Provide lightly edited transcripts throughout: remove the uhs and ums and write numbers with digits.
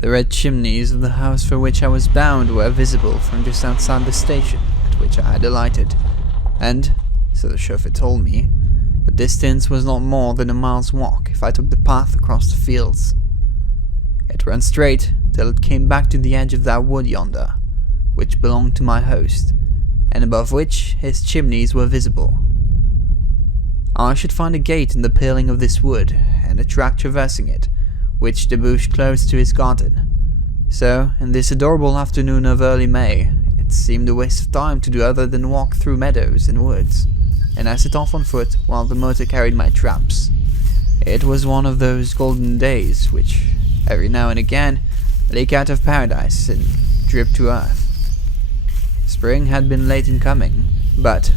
The red chimneys of the house for which I was bound were visible from just outside the station at which I had alighted, and, so the chauffeur told me, the distance was not more than a mile's walk if I took the path across the fields. It ran straight till it came back to the edge of that wood yonder, which belonged to my host, and above which his chimneys were visible. I should find a gate in the paling of this wood, and a track traversing it, which debouched close to his garden. So, in this adorable afternoon of early May, it seemed a waste of time to do other than walk through meadows and woods, and I set off on foot while the motor carried my traps. It was one of those golden days which, every now and again, leak out of paradise and drip to earth. Spring had been late in coming, but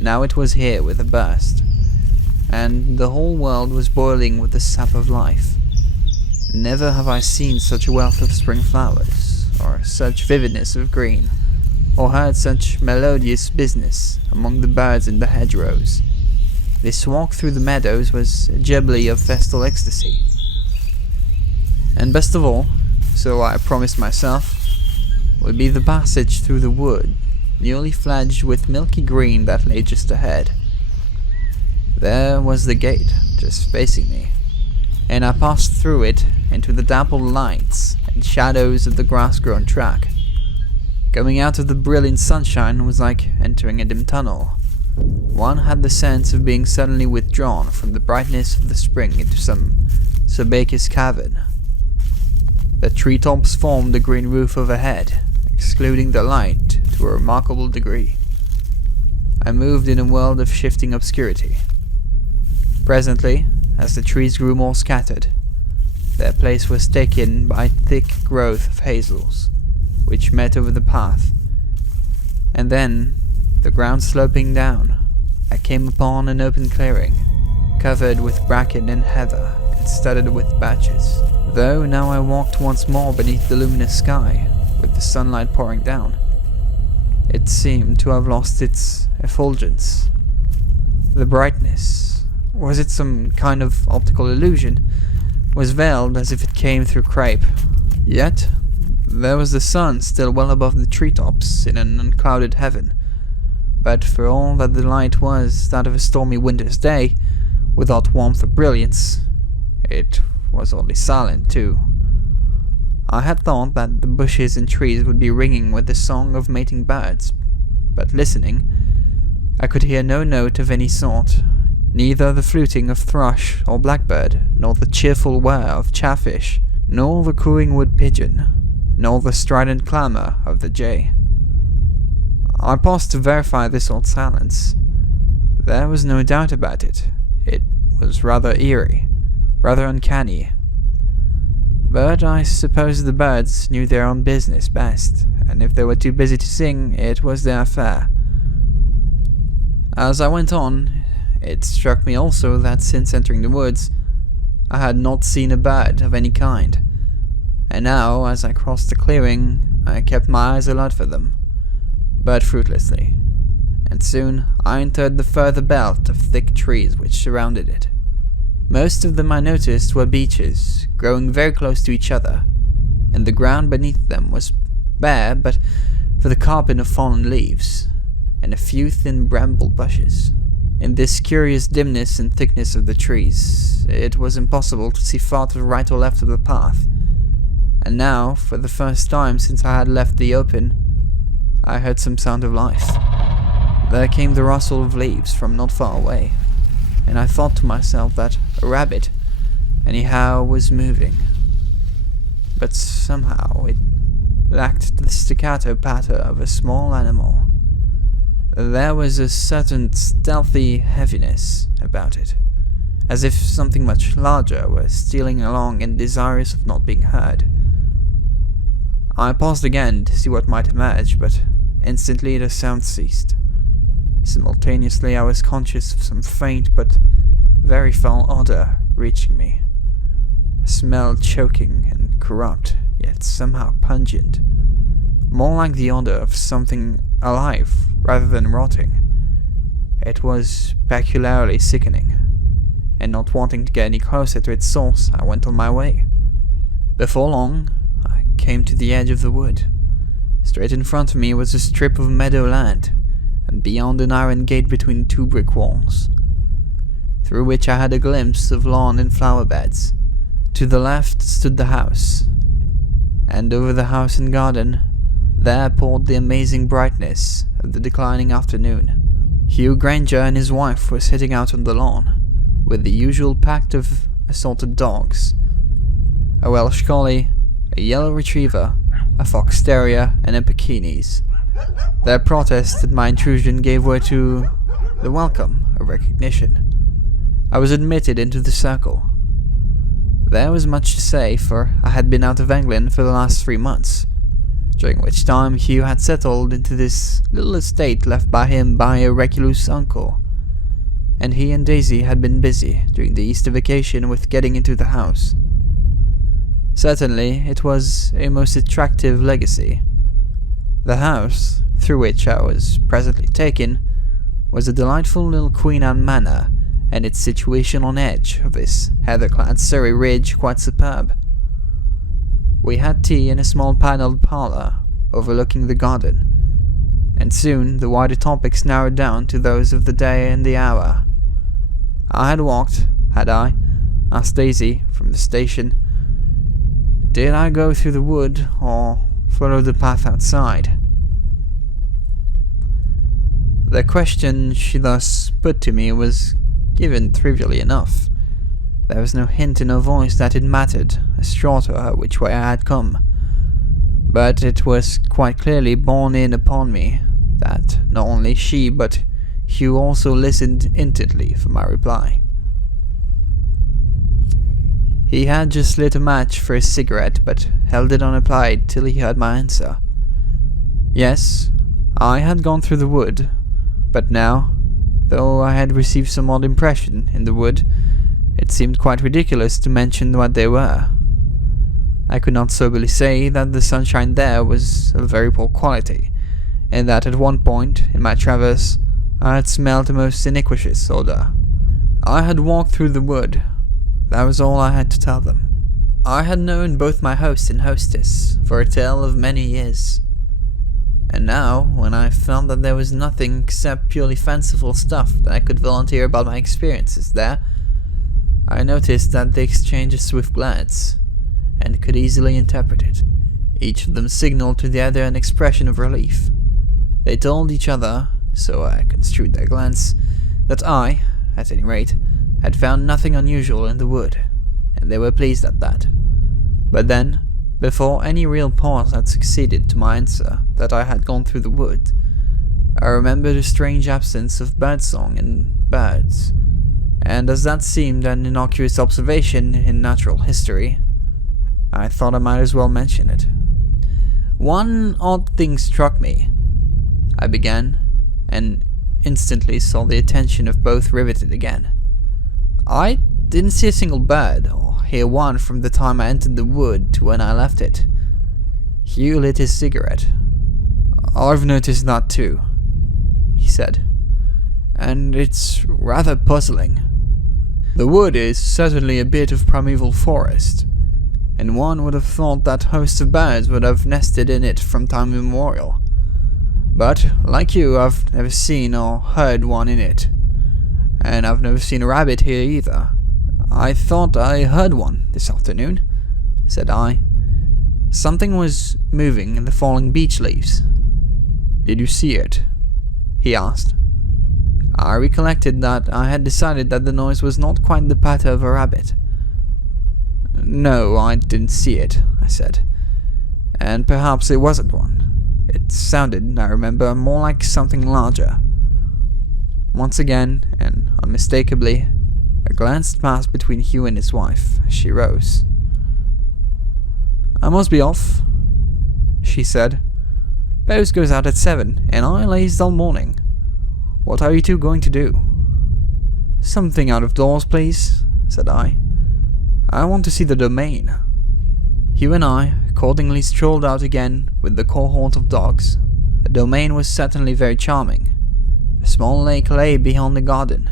now it was here with a burst, and the whole world was boiling with the sap of life. Never have I seen such a wealth of spring flowers, or such vividness of green, or heard such melodious business among the birds in the hedgerows. This walk through the meadows was a jubilee of festal ecstasy. And best of all, so I promised myself, would be the passage through the wood, newly fledged with milky green that lay just ahead. There was the gate, just facing me, and I passed through it into the dappled lights and shadows of the grass-grown track. Coming out of the brilliant sunshine was like entering a dim tunnel. One had the sense of being suddenly withdrawn from the brightness of the spring into some subaceous cavern. The treetops formed the green roof overhead, excluding the light to a remarkable degree. I moved in a world of shifting obscurity. Presently, as the trees grew more scattered, their place was taken by a thick growth of hazels, which met over the path, and then, the ground sloping down, I came upon an open clearing, covered with bracken and heather and studded with birches. Though now I walked once more beneath the luminous sky, with the sunlight pouring down, it seemed to have lost its effulgence. The brightness, was it some kind of optical illusion, was veiled as if it came through crape. Yet, there was the sun still well above the treetops in an unclouded heaven, but for all that the light was that of a stormy winter's day, without warmth or brilliance, it was oddly silent too. I had thought that the bushes and trees would be ringing with the song of mating birds, but listening, I could hear no note of any sort, neither the fluting of thrush or blackbird, nor the cheerful whir of chaffinch, nor the cooing wood pigeon, nor the strident clamour of the jay. I paused to verify this odd silence. There was no doubt about it. It was rather eerie, rather uncanny. But I suppose the birds knew their own business best, and if they were too busy to sing, it was their affair. As I went on, it struck me also that since entering the woods, I had not seen a bird of any kind, and now, as I crossed the clearing, I kept my eyes alert for them, but fruitlessly, and soon I entered the further belt of thick trees which surrounded it. Most of them I noticed were beeches, growing very close to each other, and the ground beneath them was bare but for the carpet of fallen leaves, and a few thin bramble bushes. In this curious dimness and thickness of the trees, it was impossible to see far to the right or left of the path, and now, for the first time since I had left the open, I heard some sound of life. There came the rustle of leaves from not far away, and I thought to myself that a rabbit, anyhow, was moving. But somehow it lacked the staccato patter of a small animal. There was a certain stealthy heaviness about it, as if something much larger were stealing along and desirous of not being heard. I paused again to see what might emerge, but instantly the sound ceased. Simultaneously I was conscious of some faint but very foul odor reaching me, a smell choking and corrupt, yet somehow pungent, more like the odor of something alive rather than rotting. It was peculiarly sickening, and not wanting to get any closer to its source, I went on my way. Before long, came to the edge of the wood. Straight in front of me was a strip of meadow land, and beyond an iron gate between two brick walls, through which I had a glimpse of lawn and flower beds. To the left stood the house, and over the house and garden, there poured the amazing brightness of the declining afternoon. Hugh Granger and his wife were sitting out on the lawn, with the usual pack of assorted dogs: a Welsh collie, a yellow retriever, a fox terrier, and a Pekingese. Their protest at my intrusion gave way to the welcome of recognition. I was admitted into the circle. There was much to say, for I had been out of England for the last 3 months, during which time Hugh had settled into this little estate left by him by a recluse uncle, and he and Daisy had been busy during the Easter vacation with getting into the house. Certainly, it was a most attractive legacy. The house, through which I was presently taken, was a delightful little Queen Anne manor, and its situation on edge of this heather-clad Surrey ridge quite superb. We had tea in a small panelled parlour overlooking the garden, and soon the wider topics narrowed down to those of the day and the hour. I had walked, had I? Asked Daisy from the station. Did I go through the wood, or follow the path outside? The question she thus put to me was given trivially enough. There was no hint in her voice that it mattered a straw to her which way I had come, but it was quite clearly borne in upon me that not only she but Hugh also listened intently for my reply. He had just lit a match for his cigarette, but held it unapplied till he heard my answer. Yes, I had gone through the wood, but now, though I had received some odd impression in the wood, it seemed quite ridiculous to mention what they were. I could not soberly say that the sunshine there was of very poor quality, and that at one point in my traverse I had smelled a most iniquitous odour. I had walked through the wood. That was all I had to tell them. I had known both my host and hostess for a tale of many years, and now, when I found that there was nothing except purely fanciful stuff that I could volunteer about my experiences there, I noticed that they exchanged a swift glance, and could easily interpret it. Each of them signaled to the other an expression of relief. They told each other, so I construed their glance, that I, at any rate, had found nothing unusual in the wood, and they were pleased at that. But then, before any real pause had succeeded to my answer that I had gone through the wood, I remembered a strange absence of birdsong and birds, and as that seemed an innocuous observation in natural history, I thought I might as well mention it. One odd thing struck me, I began, and instantly saw the attention of both riveted again. I didn't see a single bird, or hear one from the time I entered the wood to when I left it. Hugh lit his cigarette. I've noticed that too, he said, and it's rather puzzling. The wood is certainly a bit of primeval forest, and one would have thought that hosts of birds would have nested in it from time immemorial. But, like you, I've never seen or heard one in it. And I've never seen a rabbit here either. I thought I heard one this afternoon, said I. Something was moving in the falling beech leaves. Did you see it? He asked. I recollected that I had decided that the noise was not quite the patter of a rabbit. No, I didn't see it, I said. And perhaps it wasn't one. It sounded, I remember, more like something larger. Once again, and unmistakably, a glance passed between Hugh and his wife as she rose. I must be off, she said. Post goes out at 7, and I lays all morning. What are you two going to do? Something out of doors, please, said I. I want to see the domain. Hugh and I accordingly strolled out again with the cohort of dogs. The domain was certainly very charming. A small lake lay beyond the garden,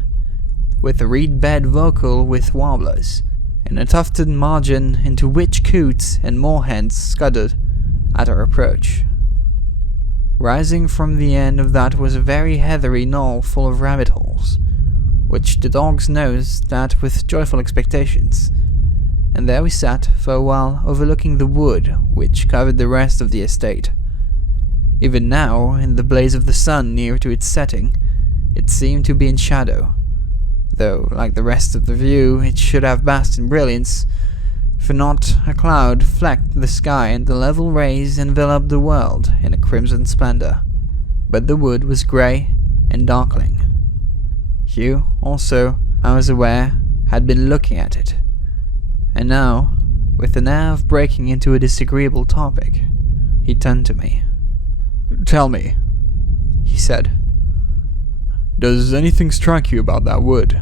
with a reed bed vocal with warblers, in a tufted margin into which coots and moorhens scudded at our approach. Rising from the end of that was a very heathery knoll full of rabbit holes, which the dogs nosed at with joyful expectations, and there we sat for a while overlooking the wood which covered the rest of the estate. Even now, in the blaze of the sun near to its setting, it seemed to be in shadow, though, like the rest of the view, it should have basked in brilliance, for not a cloud flecked the sky and the level rays enveloped the world in a crimson splendor. But the wood was grey and darkling. Hugh, also, I was aware, had been looking at it, and now, with an air of breaking into a disagreeable topic, he turned to me. "Tell me," he said, "does anything strike you about that wood?"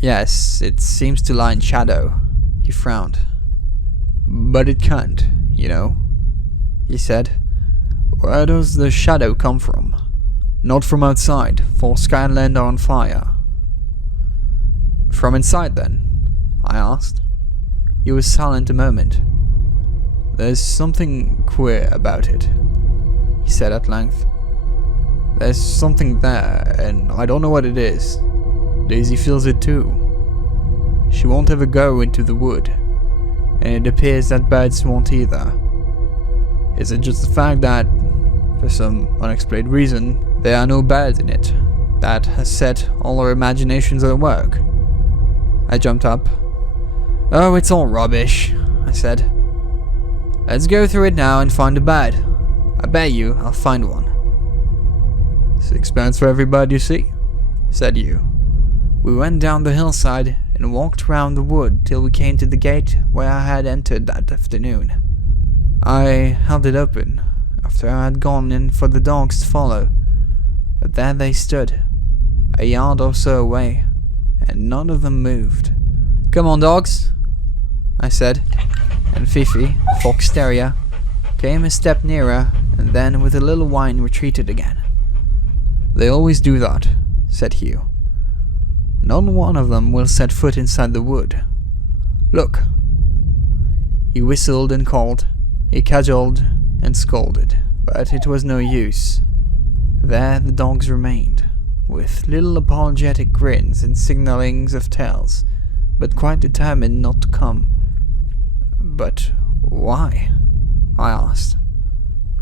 "Yes, it seems to lie in shadow." He frowned. "But it can't, you know," he said. "Where does the shadow come from?" "Not from outside, for sky and land are on fire." "From inside, then?" I asked. He was silent a moment. "There's something queer about it," he said at length. "There's something there, and I don't know what it is. Daisy feels it too. She won't ever go into the wood, and it appears that birds won't either. Is it just the fact that, for some unexplained reason, there are no birds in it, that has set all our imaginations at work?" I jumped up. "Oh, it's all rubbish," I said. "Let's go through it now and find a bird. I bet you I'll find one." "6 pounds for every bird you see," said Hugh. We went down the hillside and walked round the wood till we came to the gate where I had entered that afternoon. I held it open after I had gone in for the dogs to follow, but there they stood, a yard or so away, and none of them moved. "Come on, dogs," I said, and Fifi, the fox terrier, came a step nearer and then with a little whine retreated again. "They always do that," said Hugh. "Not one of them will set foot inside the wood. Look." He whistled and called, he cajoled and scolded, but it was no use. There the dogs remained, with little apologetic grins and signallings of tails, but quite determined not to come. "But why?" I asked.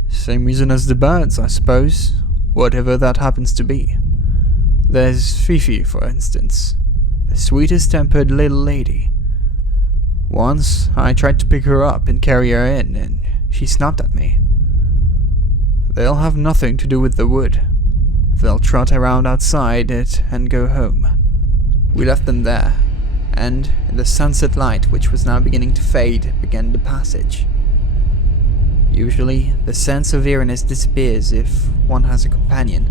"Same reason as the birds, I suppose, whatever that happens to be. There's Fifi, for instance, the sweetest tempered little lady. Once I tried to pick her up and carry her in, and she snapped at me. They'll have nothing to do with the wood. They'll trot around outside it and go home." We left them there, and in the sunset light which was now beginning to fade, began the passage. Usually, the sense of eeriness disappears if one has a companion.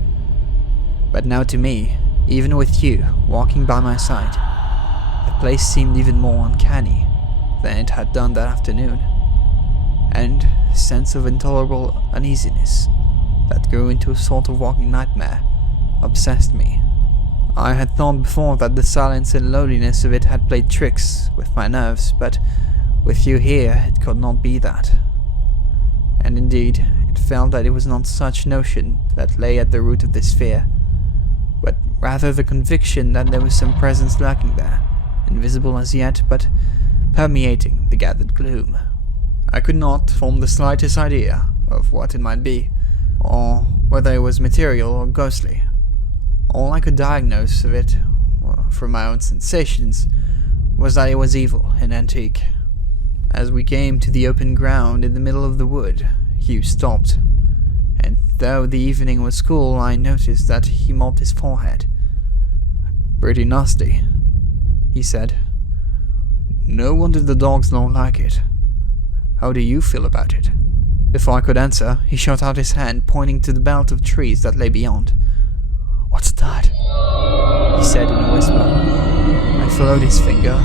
But now to me, even with you walking by my side, the place seemed even more uncanny than it had done that afternoon, and a sense of intolerable uneasiness that grew into a sort of walking nightmare obsessed me. I had thought before that the silence and loneliness of it had played tricks with my nerves, but with you here it could not be that. And indeed, it felt that it was not such notion that lay at the root of this fear, but rather the conviction that there was some presence lurking there, invisible as yet, but permeating the gathered gloom. I could not form the slightest idea of what it might be, or whether it was material or ghostly. All I could diagnose of it, from my own sensations, was that it was evil and antique. As we came to the open ground in the middle of the wood, Hugh stopped, and though the evening was cool, I noticed that he mopped his forehead. "Pretty nasty," he said. "No wonder the dogs don't like it. How do you feel about it?" Before I could answer, he shot out his hand, pointing to the belt of trees that lay beyond. "What's that?" he said in a whisper. I followed his finger,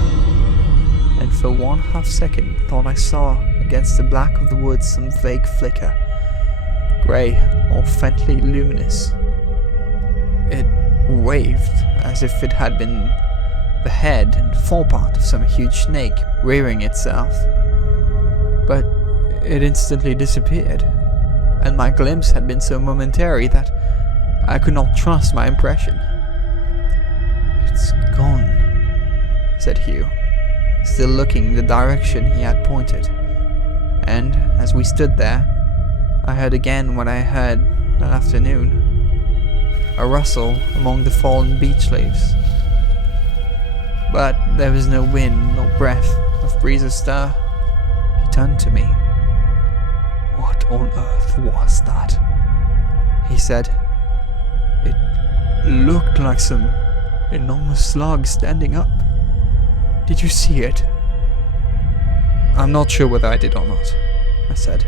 and for 1/2 second thought I saw against the black of the woods some vague flicker, grey or faintly luminous. It waved as if it had been the head and forepart of some huge snake rearing itself. But it instantly disappeared, and my glimpse had been so momentary that I could not trust my impression. "It's gone," said Hugh, still looking in the direction he had pointed. And as we stood there, I heard again what I heard that afternoon. A rustle among the fallen beech leaves. But there was no wind nor breath of breeze or stir. He turned to me. "What on earth was that?" he said. "It looked like some enormous slug standing up. Did you see it?" "I'm not sure whether I did or not," I said.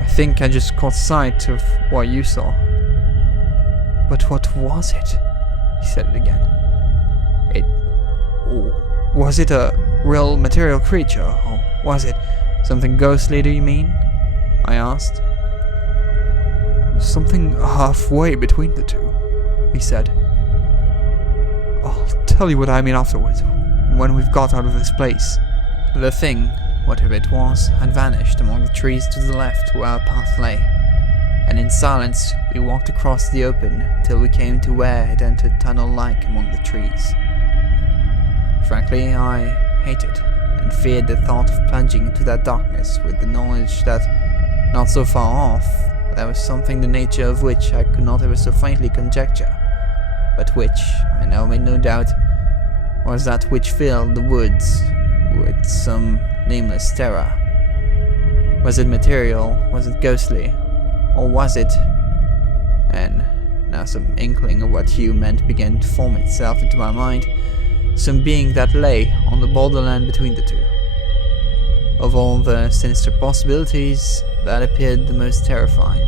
"I think I just caught sight of what you saw." "But what was it?" he said it again. Was it a real material creature, or was it something ghostly, do you mean?" I asked. "Something halfway between the two," he said. "I'll tell you what I mean afterwards, when we've got out of this place." The thing, whatever it was, had vanished among the trees to the left where our path lay, and in silence we walked across the open till we came to where it entered tunnel-like among the trees. Frankly, I hated and feared the thought of plunging into that darkness with the knowledge that, not so far off, there was something the nature of which I could not ever so faintly conjecture, but which, I now made no doubt, was that which filled the woods with some nameless terror. Was it material, was it ghostly, or was it... And now some inkling of what Hugh meant began to form itself into my mind, some being that lay on the borderland between the two. Of all the sinister possibilities, that appeared the most terrifying.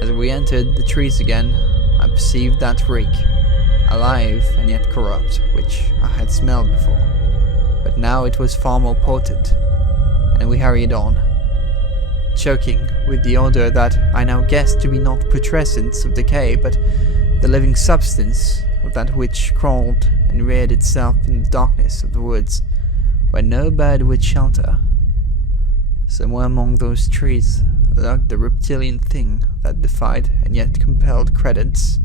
As we entered the trees again, I perceived that reek, alive and yet corrupt, which I had smelled before, but now it was far more potent, and we hurried on, choking with the odor that I now guessed to be not putrescence of decay, but the living substance of that which crawled and reared itself in the darkness of the woods, where no bird would shelter. Somewhere among those trees lurked the reptilian thing that defied and yet compelled credence.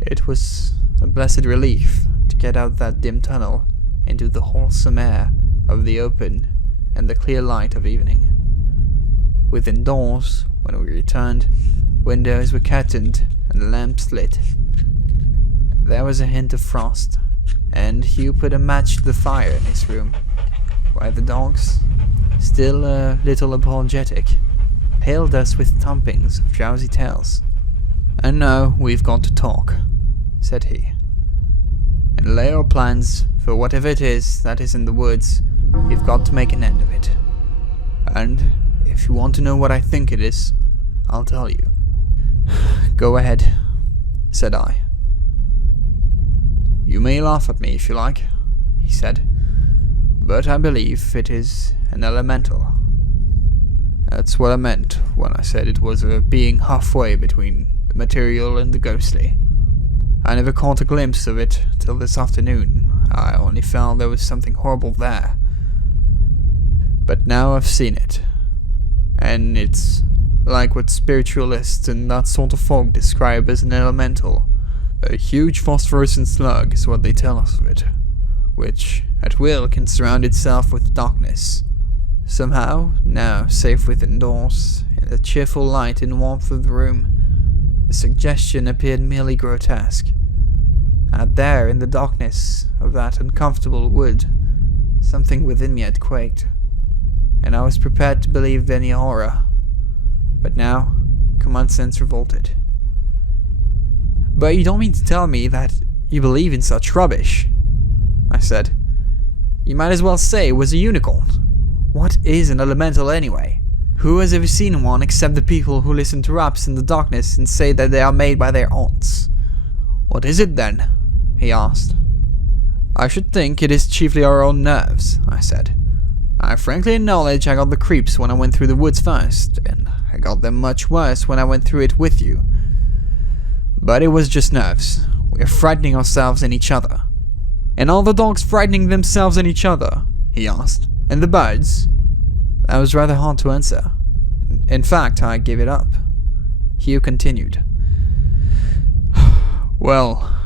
It was a blessed relief to get out that dim tunnel into the wholesome air of the open and the clear light of evening. Within doors, when we returned, windows were curtained and the lamps lit. There was a hint of frost, and Hugh put a match to the fire in his room, while the dogs, still a little apologetic, hailed us with thumpings of drowsy tails. "And now we've got to talk," said he, "and lay our plans for whatever it is that is in the woods. We've got to make an end of it. And if you want to know what I think it is, I'll tell you." "Go ahead," said I. "You may laugh at me if you like," he said, "but I believe it is an elemental. That's what I meant when I said it was a being halfway between the material and the ghostly. I never caught a glimpse of it till this afternoon. I only felt there was something horrible there. But now I've seen it, and it's like what spiritualists and that sort of folk describe as an elemental. A huge phosphorescent slug is what they tell us of it, which at will can surround itself with darkness. Somehow, now safe within doors, in the cheerful light and warmth of the room, the suggestion appeared merely grotesque. Out there in the darkness of that uncomfortable wood, something within me had quaked, and I was prepared to believe any horror. But now, common sense revolted. "But you don't mean to tell me that you believe in such rubbish?" I said. "You might as well say it was a unicorn. What is an elemental anyway? Who has ever seen one except the people who listen to raps in the darkness and say that they are made by their aunts?" "What is it then?" he asked. "I should think it is chiefly our own nerves," I said. "I frankly acknowledge I got the creeps when I went through the woods first, and I got them much worse when I went through it with you. But it was just nerves. We are frightening ourselves and each other. And are the dogs frightening themselves and each other? He asked. And the birds? That was rather hard to answer. In fact, I gave it up. Hugh continued. Well,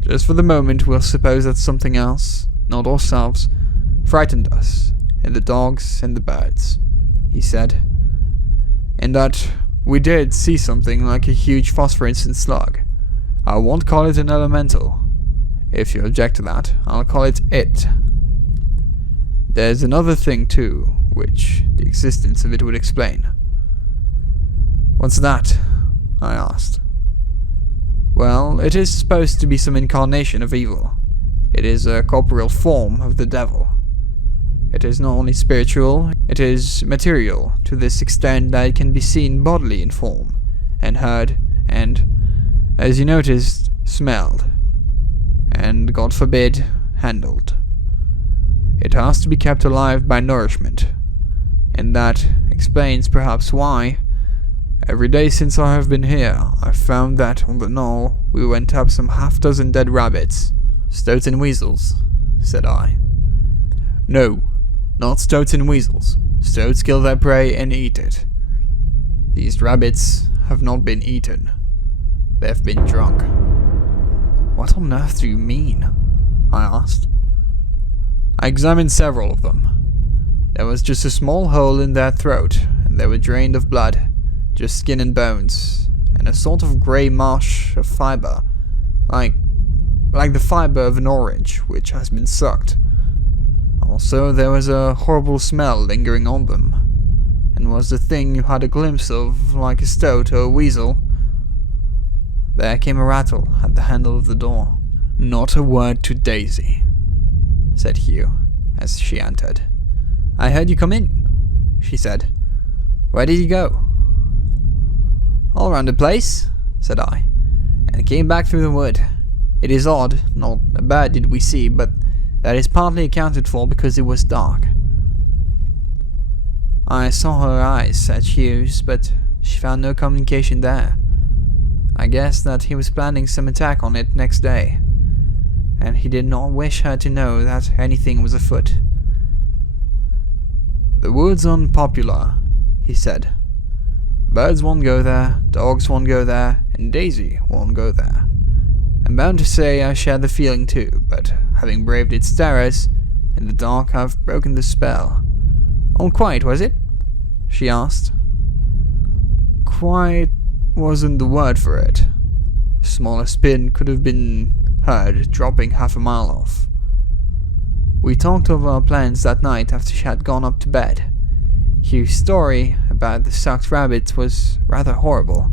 just for the moment we'll suppose that something else, not ourselves, frightened us, and the dogs and the birds, he said. And that we did see something like a huge phosphorescent slug. I won't call it an elemental. If you object to that, I'll call it it. There's another thing too, which the existence of it would explain. What's that? I asked. Well, it is supposed to be some incarnation of evil. It is a corporeal form of the devil. It is not only spiritual, it is material to this extent that it can be seen bodily in form, and heard, and, as you noticed, smelled, and, God forbid, handled. It has to be kept alive by nourishment, and that explains perhaps why, every day since I have been here, I've found that on the knoll we went up some half-dozen dead rabbits. Stoats and weasels, said I. No, not stoats and weasels. Stoats kill their prey and eat it. These rabbits have not been eaten. They have been drunk. What on earth do you mean? I asked. I examined several of them. There was just a small hole in their throat, and they were drained of blood, just skin and bones, and a sort of grey mush of fibre, like the fibre of an orange which has been sucked. Also, there was a horrible smell lingering on them, and was the thing you had a glimpse of like a stoat or a weasel. There came a rattle at the handle of the door. Not a word to Daisy, said Hugh, as she entered. I heard you come in, she said. Where did you go? All around the place, said I, and came back through the wood. It is odd, not a bird did we see, but that is partly accounted for because it was dark. I saw her eyes search Hugh's, but she found no communication there. I guessed that he was planning some attack on it next day, and he did not wish her to know that anything was afoot. The wood's unpopular, he said. Birds won't go there, dogs won't go there, and Daisy won't go there. I'm bound to say I share the feeling too, but having braved its terrors, in the dark I've broken the spell. All quiet, was it? She asked. Quiet wasn't the word for it. A smaller spin could have been heard dropping half a mile off. We talked over our plans that night after she had gone up to bed. Hugh's story about the sucked rabbits was rather horrible,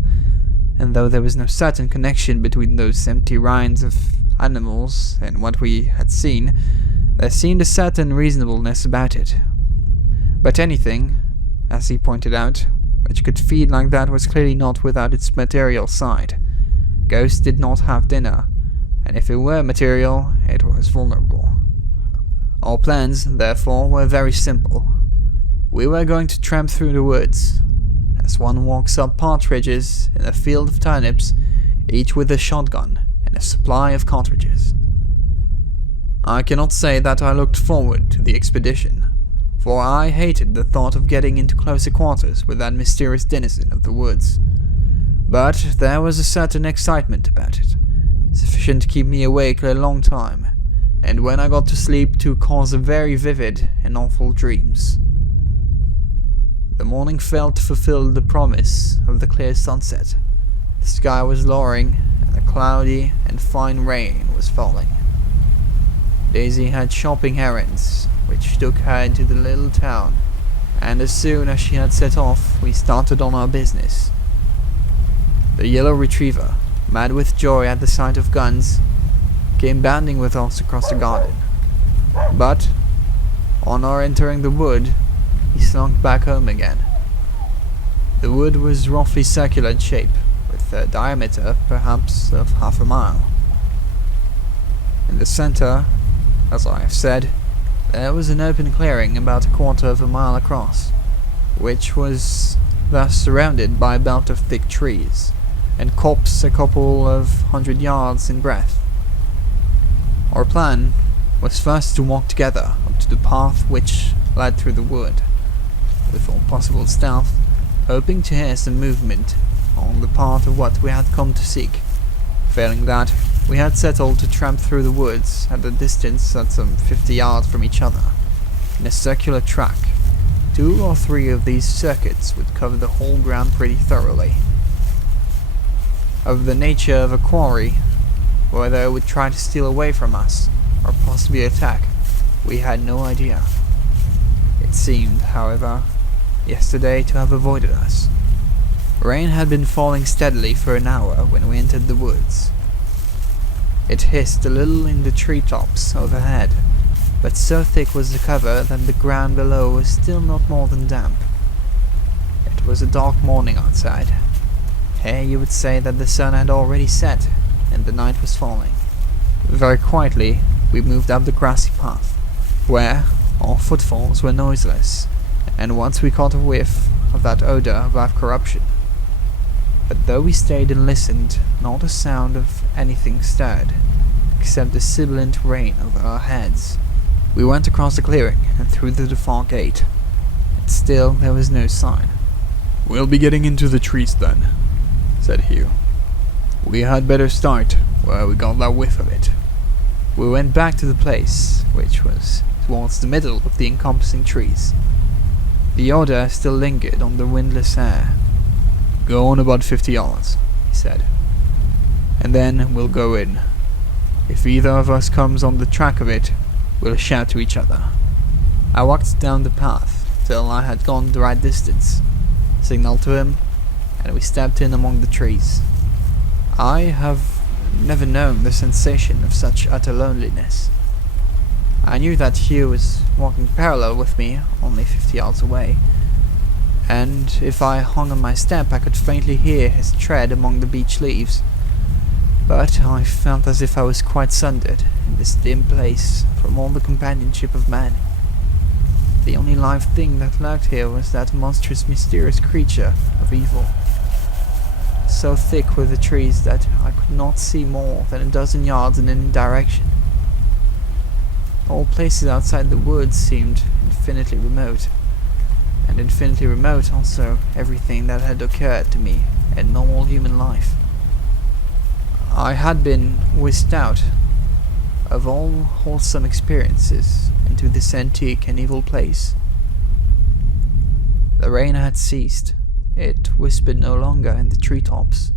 and though there was no certain connection between those empty rinds of animals and what we had seen, there seemed a certain reasonableness about it. But anything, as he pointed out, which could feed like that was clearly not without its material side. Ghosts did not have dinner, and if it were material, it was vulnerable. Our plans, therefore, were very simple. We were going to tramp through the woods, as one walks up partridges in a field of turnips, each with a shotgun and a supply of cartridges. I cannot say that I looked forward to the expedition, for I hated the thought of getting into closer quarters with that mysterious denizen of the woods. But there was a certain excitement about it, sufficient to keep me awake a long time, and when I got to sleep to cause very vivid and awful dreams. The morning failed to fulfill the promise of the clear sunset. The sky was lowering, and a cloudy and fine rain was falling. Daisy had shopping errands, which took her into the little town, and as soon as she had set off, we started on our business. The yellow retriever, mad with joy at the sight of guns, came bounding with us across the garden. But, on our entering the wood, he slunk back home again. The wood was roughly circular in shape, with a diameter perhaps of half a mile. In the center, as I have said, there was an open clearing about a quarter of a mile across, which was thus surrounded by a belt of thick trees, and copse a couple of 100 yards in breadth. Our plan was first to walk together up to the path which led through the wood, with all possible stealth, hoping to hear some movement on the part of what we had come to seek. Failing that, we had settled to tramp through the woods at a distance at some 50 yards from each other, in a circular track. 2 or 3 of these circuits would cover the whole ground pretty thoroughly. Of the nature of a quarry, whether it would try to steal away from us, or possibly attack, we had no idea. It seemed, however, yesterday to have avoided us. Rain had been falling steadily for an hour when we entered the woods. It hissed a little in the treetops overhead, but so thick was the cover that the ground below was still not more than damp. It was a dark morning outside. Here you would say that the sun had already set, and the night was falling. Very quietly, we moved up the grassy path, where our footfalls were noiseless, and once we caught a whiff of that odor of life corruption. But though we stayed and listened, not a sound of anything stirred, except the sibilant rain over our heads. We went across the clearing and through the far gate, and still there was no sign. "We'll be getting into the trees then," said Hugh. "We had better start where we got that whiff of it." We went back to the place, which was towards the middle of the encompassing trees. The odor still lingered on the windless air. "Go on about 50 yards, he said, and then we'll go in. If either of us comes on the track of it, we'll shout to each other." I walked down the path till I had gone the right distance, signaled to him, and we stepped in among the trees. I have never known the sensation of such utter loneliness. I knew that Hugh was walking parallel with me, only 50 yards away, and if I hung on my step I could faintly hear his tread among the beech leaves. But I felt as if I was quite sundered in this dim place from all the companionship of man. The only live thing that lurked here was that monstrous, mysterious creature of evil. So thick were the trees that I could not see more than a dozen yards in any direction. All places outside the woods seemed infinitely remote, and infinitely remote also everything that had occurred to me in normal human life. I had been whisked out of all wholesome experiences into this antique and evil place. The rain had ceased. It whispered no longer in the treetops,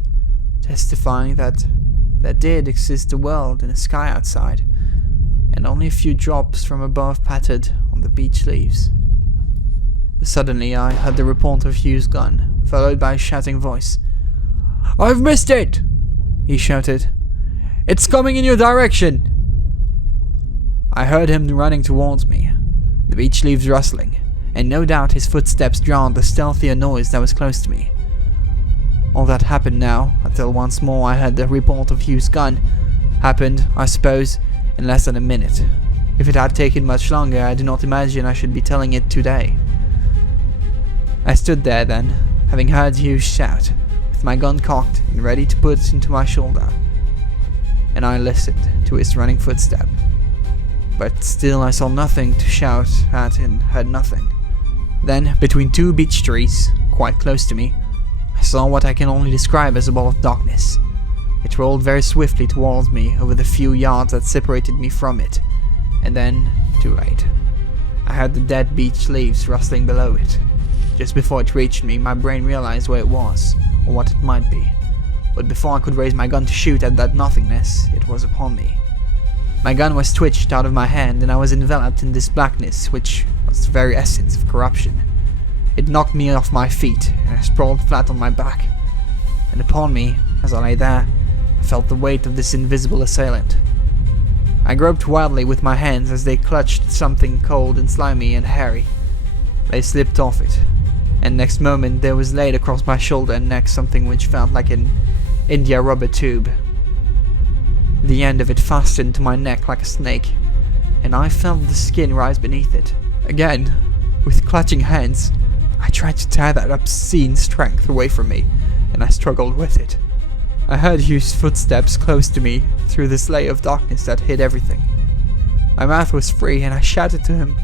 testifying that there did exist a world and a sky outside, and only a few drops from above pattered on the beech leaves. Suddenly I heard the report of Hugh's gun, followed by a shouting voice. "I've missed it!" he shouted. "It's coming in your direction!" I heard him running towards me, the beech leaves rustling, and no doubt his footsteps drowned the stealthier noise that was close to me. All that happened now, until once more I heard the report of Hugh's gun, happened, I suppose, in less than a minute. If it had taken much longer, I do not imagine I should be telling it today. I stood there then, having heard Hugh shout, with my gun cocked and ready to put into my shoulder, and I listened to his running footstep. But still I saw nothing to shout at and heard nothing. Then, between 2 beech trees, quite close to me, I saw what I can only describe as a ball of darkness. It rolled very swiftly towards me over the few yards that separated me from it, and then, too late. I heard the dead beech leaves rustling below it. Just before it reached me, my brain realized where it was, or what it might be. But before I could raise my gun to shoot at that nothingness, it was upon me. My gun was twitched out of my hand, and I was enveloped in this blackness, which was the very essence of corruption. It knocked me off my feet, and I sprawled flat on my back. And upon me, as I lay there, I felt the weight of this invisible assailant. I groped wildly with my hands as they clutched something cold and slimy and hairy. They slipped off it, and next moment there was laid across my shoulder and neck something which felt like an India rubber tube. The end of it fastened to my neck like a snake, and I felt the skin rise beneath it. Again, with clutching hands, I tried to tear that obscene strength away from me, and I struggled with it. I heard Hugh's footsteps close to me through this layer of darkness that hid everything. My mouth was free and I shouted to him.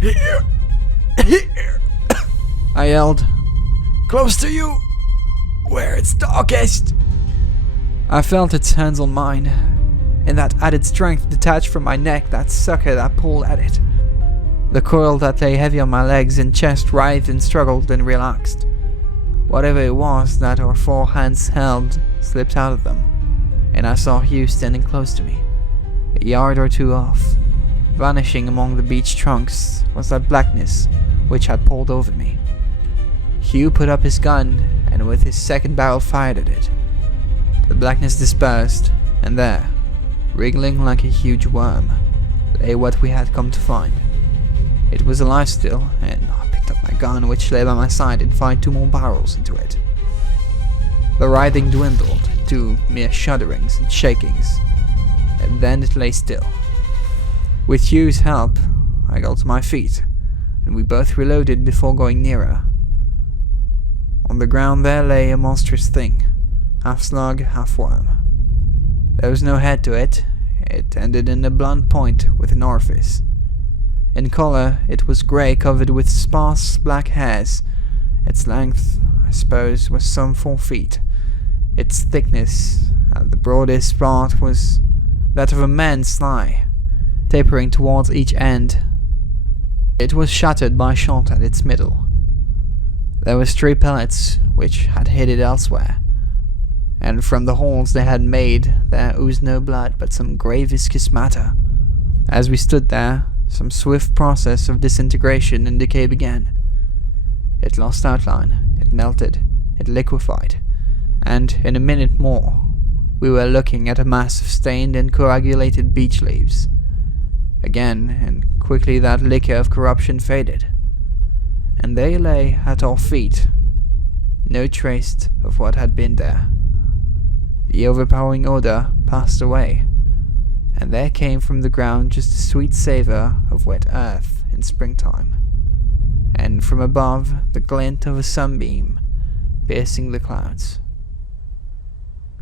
Here! Here! I yelled. Close to you! Where it's darkest! I felt its hands on mine, and that added strength detached from my neck, that sucker that pulled at it. The coil that lay heavy on my legs and chest writhed and struggled and relaxed. Whatever it was that our 4 hands held slipped out of them, and I saw Hugh standing close to me, a yard or 2 off. Vanishing among the beech trunks was that blackness which had pulled over me. Hugh put up his gun and with his second barrel fired at it. The blackness dispersed, and there, wriggling like a huge worm, lay what we had come to find. It was alive still, and I picked up my gun which lay by my side and fired 2 more barrels into it. The writhing dwindled to mere shudderings and shakings, and then it lay still. With Hugh's help, I got to my feet, and we both reloaded before going nearer. On the ground there lay a monstrous thing, half slug, half worm. There was no head to it. It ended in a blunt point with an orifice. In color, it was grey, covered with sparse black hairs. Its length, I suppose, was some 4 feet. Its thickness, at the broadest part, was that of a man's thigh, tapering towards each end. It was shattered by a shot at its middle. There were 3 pellets which had hit it elsewhere, and from the holes they had made there oozed no blood but some grey viscous matter. As we stood there, some swift process of disintegration and decay began. It lost outline, it melted, it liquefied, and in a minute more we were looking at a mass of stained and coagulated beech leaves. Again, and quickly that liquor of corruption faded, and they lay at our feet, no trace of what had been there. The overpowering odor passed away, and there came from the ground just a sweet savor of wet earth in springtime, and from above the glint of a sunbeam piercing the clouds.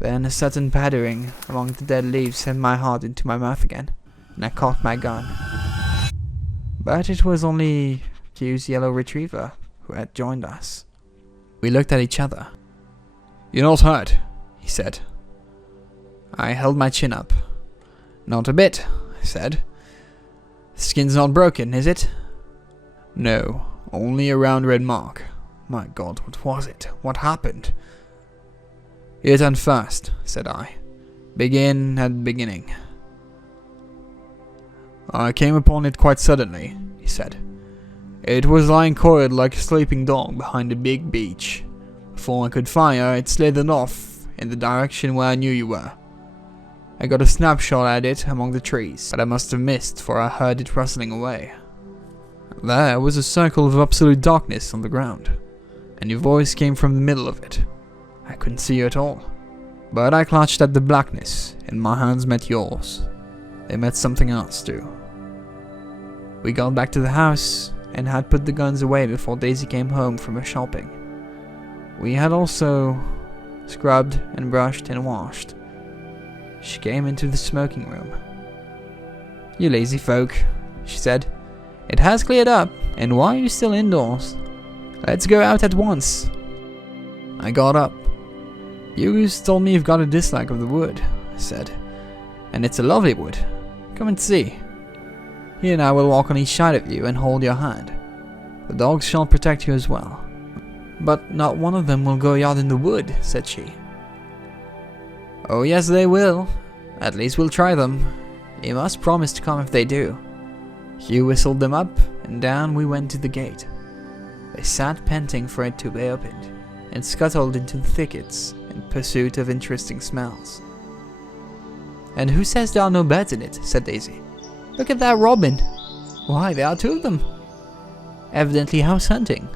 Then a sudden pattering among the dead leaves sent my heart into my mouth again, and I caught my gun. But it was only Hugh's yellow retriever who had joined us. We looked at each other. "You're not hurt," he said. I held my chin up. "Not a bit," I said. "The skin's not broken, is it?" "No, only a round red mark." My God, what was it? What happened? "You turn first," said I. "Begin at the beginning." "I came upon it quite suddenly," he said. "It was lying coiled like a sleeping dog behind a big beech. Before I could fire, it slithered off in the direction where I knew you were. I got a snapshot at it among the trees, but I must have missed, for I heard it rustling away. There was a circle of absolute darkness on the ground, and your voice came from the middle of it. I couldn't see you at all, but I clutched at the blackness, and my hands met yours. They met something else too. We got back to the house, and had put the guns away before Daisy came home from her shopping. We had also scrubbed and brushed and washed. She came into the smoking room. "You lazy folk," she said. "It has cleared up, and why are you still indoors? Let's go out at once." I got up. "Hughes told me you've got a dislike of the wood," I said. "And it's a lovely wood. Come and see. He and I will walk on each side of you and hold your hand. The dogs shall protect you as well." "But not one of them will go yard in the wood," said she. "Oh yes, they will. At least we'll try them. You must promise to come if they do." Hugh whistled them up, and down we went to the gate. They sat panting for it to be opened, and scuttled into the thickets in pursuit of interesting smells. "And who says there are no birds in it?" said Daisy. "Look at that robin. Why, there are 2 of them. Evidently house hunting."